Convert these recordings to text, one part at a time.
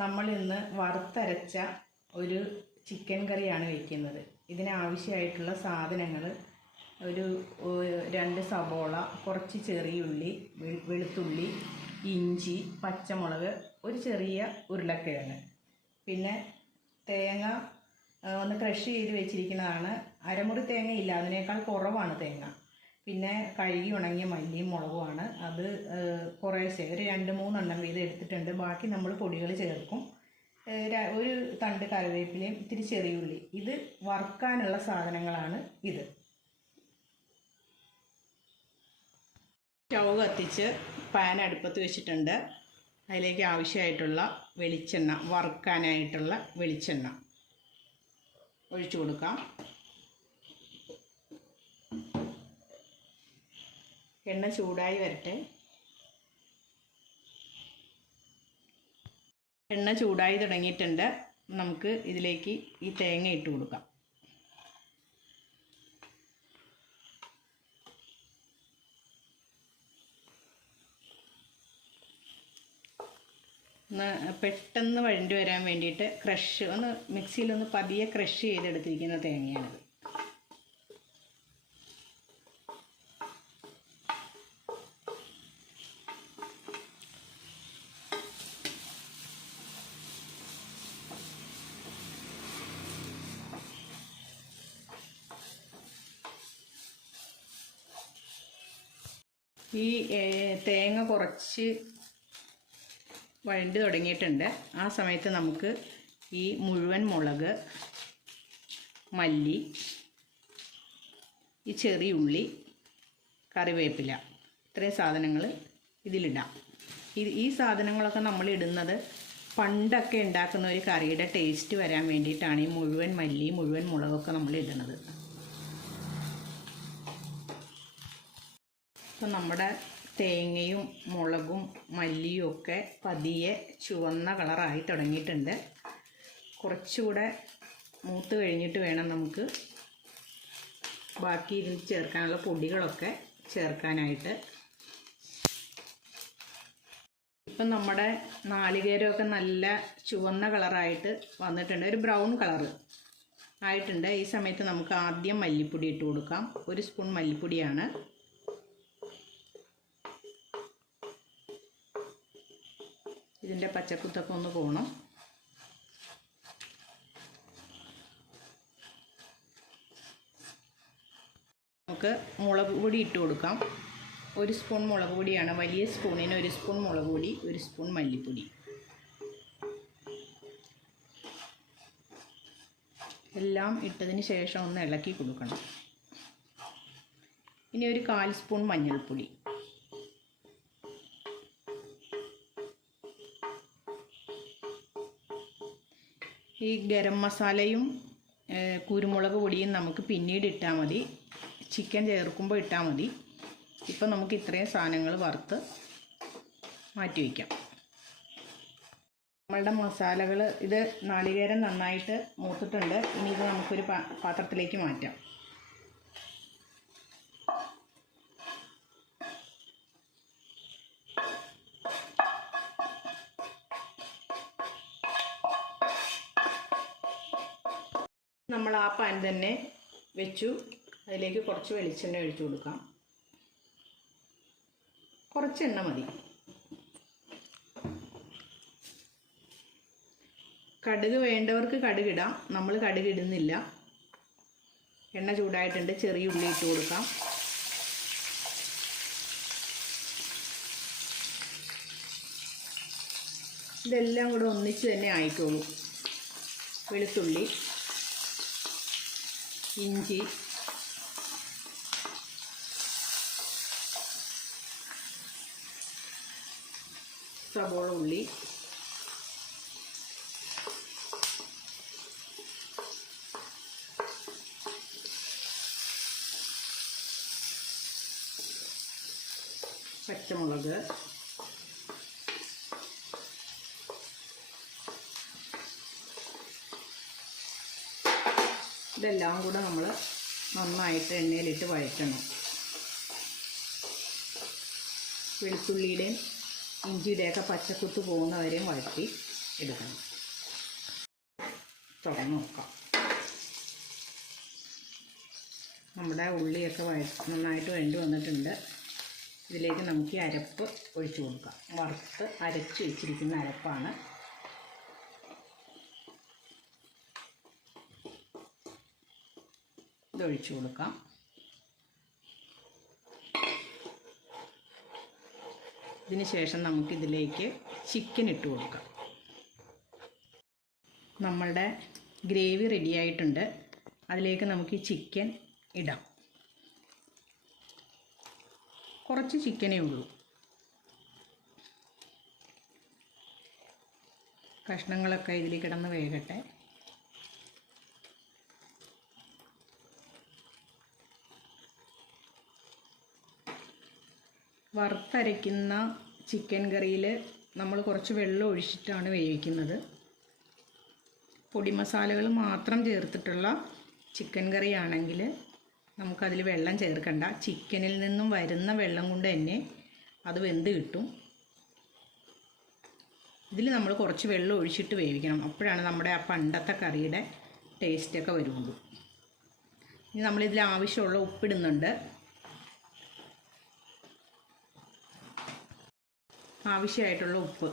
നമ്മൾ ഇന്ന് വറുത്തരച്ച ഒരു ചിക്കൻ കറിയാണ് വയ്ക്കുന്നത്. ഇതിനാവശ്യമായിട്ടുള്ള സാധനങ്ങൾ ഒരു 2 സബോള, കുറച്ച് ചെറിയുള്ളി, വെളുത്തുള്ളി, ഇഞ്ചി, പച്ചമുളക്, ഒരു ചെറിയ ഉരുളക്കിഴങ്ങ്, പിന്നെ തേങ്ങ ഒന്ന് ക്രഷ് ചെയ്ത് വെച്ചിരിക്കുന്നതാണ്. അരമുറി തേങ്ങ ഇല്ല, അതിനേക്കാൾ കുറവാണ് തേങ്ങ. പിന്നെ കഴുകി ഉണങ്ങിയ മല്ലിയും മുളകുമാണ്. അത് കുറേശ്ശെ ഒരു 2-3 എണ്ണം വീതം എടുത്തിട്ടുണ്ട്. ബാക്കി നമ്മൾ പൊടികൾ ചേർക്കും. ഒരു തണ്ട് കറിവേപ്പിലയും ഇത്തിരി ചെറിയുള്ളി. ഇത് വറുക്കാനുള്ള സാധനങ്ങളാണ് ഇത്. സ്റ്റൗ കത്തിച്ച് പാൻ അടുപ്പത്ത് വെച്ചിട്ടുണ്ട്. അതിലേക്ക് ആവശ്യമായിട്ടുള്ള വെളിച്ചെണ്ണ, വറുക്കാനായിട്ടുള്ള വെളിച്ചെണ്ണ ഒഴിച്ചു കൊടുക്കാം. എണ്ണ ചൂടായി വരട്ടെ. എണ്ണ ചൂടായി തുടങ്ങിയിട്ടുണ്ട്. നമുക്ക് ഇതിലേക്ക് ഈ തേങ്ങ ഇട്ട് കൊടുക്കാം. ഒന്ന് പെട്ടെന്ന് വഴണ്ടി വരാൻ വേണ്ടിയിട്ട് മിക്സിയിലൊന്ന് പതിയെ ക്രഷ് ചെയ്തെടുത്തിരിക്കുന്ന തേങ്ങയാണിത്. ഈ തേങ്ങ കുറച്ച് വഴണ്ടി തുടങ്ങിയിട്ടുണ്ട്. ആ സമയത്ത് നമുക്ക് ഈ മുഴുവൻ മുളക്, മല്ലി, ഈ ചെറിയ ഉള്ളി, കറിവേപ്പില, ഇത്രയും സാധനങ്ങൾ ഇതിലിടാം. ഈ സാധനങ്ങളൊക്കെ നമ്മൾ ഇടുന്നത് പണ്ടൊക്കെ ഉണ്ടാക്കുന്ന ഒരു കറിയുടെ ടേസ്റ്റ് വരാൻ വേണ്ടിയിട്ടാണ് ഈ മുഴുവൻ മല്ലി, മുഴുവൻ മുളകൊക്കെ നമ്മൾ ഇടുന്നത്. അപ്പം നമ്മുടെ തേങ്ങയും മുളകും മല്ലിയും ഒക്കെ പതിയെ ചുവന്ന കളറായി തുടങ്ങിയിട്ടുണ്ട്. കുറച്ചുകൂടെ മൂത്ത് കഴിഞ്ഞിട്ട് വേണം നമുക്ക് ബാക്കി ഇതിൽ ചേർക്കാനുള്ള പൊടികളൊക്കെ ചേർക്കാനായിട്ട്. ഇപ്പം നമ്മുടെ നാളികേരമൊക്കെ നല്ല ചുവന്ന കളറായിട്ട് വന്നിട്ടുണ്ട്. ഒരു ബ്രൗൺ കളറ് ആയിട്ടുണ്ട്. ഈ സമയത്ത് നമുക്ക് ആദ്യം മല്ലിപ്പൊടി ഇട്ട് കൊടുക്കാം. 1 സ്പൂൺ മല്ലിപ്പൊടിയാണ്. ഇതിൻ്റെ പച്ചക്കുത്തൊക്കെ ഒന്ന് പോകണം. നമുക്ക് മുളക് പൊടി ഇട്ട് കൊടുക്കാം. 1 സ്പൂൺ മുളക് പൊടിയാണ്. വലിയ സ്പൂണിന് 1 സ്പൂൺ മുളക് പൊടി, 1 സ്പൂൺ മല്ലിപ്പൊടി. എല്ലാം ഇട്ടതിന് ശേഷം ഒന്ന് ഇളക്കി കൊടുക്കണം. ഇനി ഒരു 1/4 സ്പൂൺ മഞ്ഞൾപ്പൊടി. ഈ ഗരം മസാലയും കുരുമുളക് പൊടിയും നമുക്ക് പിന്നീട് ഇട്ടാൽ മതി, ചിക്കൻ ചേർക്കുമ്പോൾ ഇട്ടാൽ മതി. ഇപ്പം നമുക്ക് ഇത്രയും സാധനങ്ങൾ വറുത്ത് മാറ്റി വയ്ക്കാം. നമ്മളുടെ മസാലകൾ, ഇത് നാളികേരം നന്നായിട്ട് മൂത്തിട്ടുണ്ട്. ഇനി ഇത് നമുക്കൊരു പാത്രത്തിലേക്ക് മാറ്റാം. നമ്മൾ ആ പാൻ തന്നെ വെച്ചു. അതിലേക്ക് കുറച്ച് വെളിച്ചെണ്ണ ഒഴിച്ചു കൊടുക്കാം. കുറച്ച് എണ്ണ മതി. കടുക് വേണ്ടവർക്ക് കടുകിടാം. നമ്മൾ കടുക് ഇടുന്നില്ല. എണ്ണ ചൂടായിട്ടുണ്ട്. ചെറിയ ഉള്ളി ഇട്ട് കൊടുക്കാം. ഇതെല്ലാം കൂടെ ഒന്നിച്ച് തന്നെ ആയിക്കോളൂ. വെളുത്തുള്ളി, ഇഞ്ചി, സബോള, ഉള്ളി, പച്ചമുളക്, ഇതെല്ലാം കൂടെ നമ്മൾ നന്നായിട്ട് എണ്ണയിലിട്ട് വഴറ്റണം. വെളുത്തുള്ളിയുടെയും ഇഞ്ചിയുടെയൊക്കെ പച്ചക്കുത്ത് പോകുന്നവരെയും വഴറ്റി എടുക്കണം. തുറന്ന് നോക്കാം. നമ്മുടെ ഉള്ളിയൊക്കെ നന്നായിട്ട് വഴണ്ടി വന്നിട്ടുണ്ട്. ഇതിലേക്ക് നമുക്ക് ഈ അരപ്പ് ഒഴിച്ചു കൊടുക്കാം. വറുത്ത് അരച്ച് വെച്ചിരിക്കുന്ന അരപ്പാണ്. ഇതൊഴിച്ചു കൊടുക്കാം. ഇതിന് ശേഷം നമുക്കിതിലേക്ക് ചിക്കൻ ഇട്ട് കൊടുക്കാം. നമ്മളുടെ ഗ്രേവി റെഡിയായിട്ടുണ്ട്. അതിലേക്ക് നമുക്ക് ഈ ചിക്കൻ ഇടാം. കുറച്ച് ചിക്കനേ ഉള്ളൂ. കഷ്ണങ്ങളൊക്കെ ഇതിൽ കിടന്ന് വേകട്ടെ. വറുത്തരയ്ക്കുന്ന ചിക്കൻ കറിയിൽ നമ്മൾ കുറച്ച് വെള്ളം ഒഴിച്ചിട്ടാണ് വേവിക്കുന്നത്. പൊടി മസാലകൾ മാത്രം ചേർത്തിട്ടുള്ള ചിക്കൻ കറിയാണെങ്കിൽ നമുക്കതിൽ വെള്ളം ചേർക്കണ്ട. ചിക്കനിൽ നിന്നും വരുന്ന വെള്ളം കൊണ്ട് തന്നെ അത് വെന്ത് കിട്ടും. ഇതിൽ നമ്മൾ കുറച്ച് വെള്ളം ഒഴിച്ചിട്ട് വേവിക്കണം. അപ്പോഴാണ് നമ്മുടെ ആ പണ്ടത്തെ കറിയുടെ ടേസ്റ്റൊക്കെ വരുള്ളൂ. ഇനി നമ്മളിതിൽ ആവശ്യമുള്ള ഉപ്പിടുന്നുണ്ട്. ആവശ്യമായിട്ടുള്ള ഉപ്പ്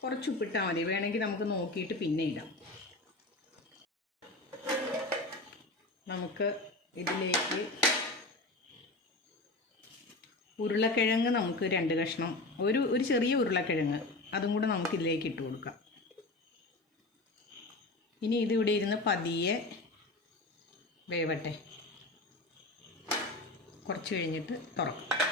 കുറച്ച് ഉപ്പിട്ടാൽ മതി. വേണമെങ്കിൽ നമുക്ക് നോക്കിയിട്ട് പിന്നെ ഇടാം. നമുക്ക് ഇതിലേക്ക് ഉരുളക്കിഴങ്ങ് നമുക്ക് 2 കഷ്ണം, ഒരു ചെറിയ ഉരുളക്കിഴങ്ങ് അതും കൂടെ നമുക്കിതിലേക്ക് ഇട്ട് കൊടുക്കാം. ഇനി ഇതിവിടെ ഇരുന്ന് പതിയെ വേവട്ടെ. കുറച്ച് കഴിഞ്ഞിട്ട് തുറക്കാം.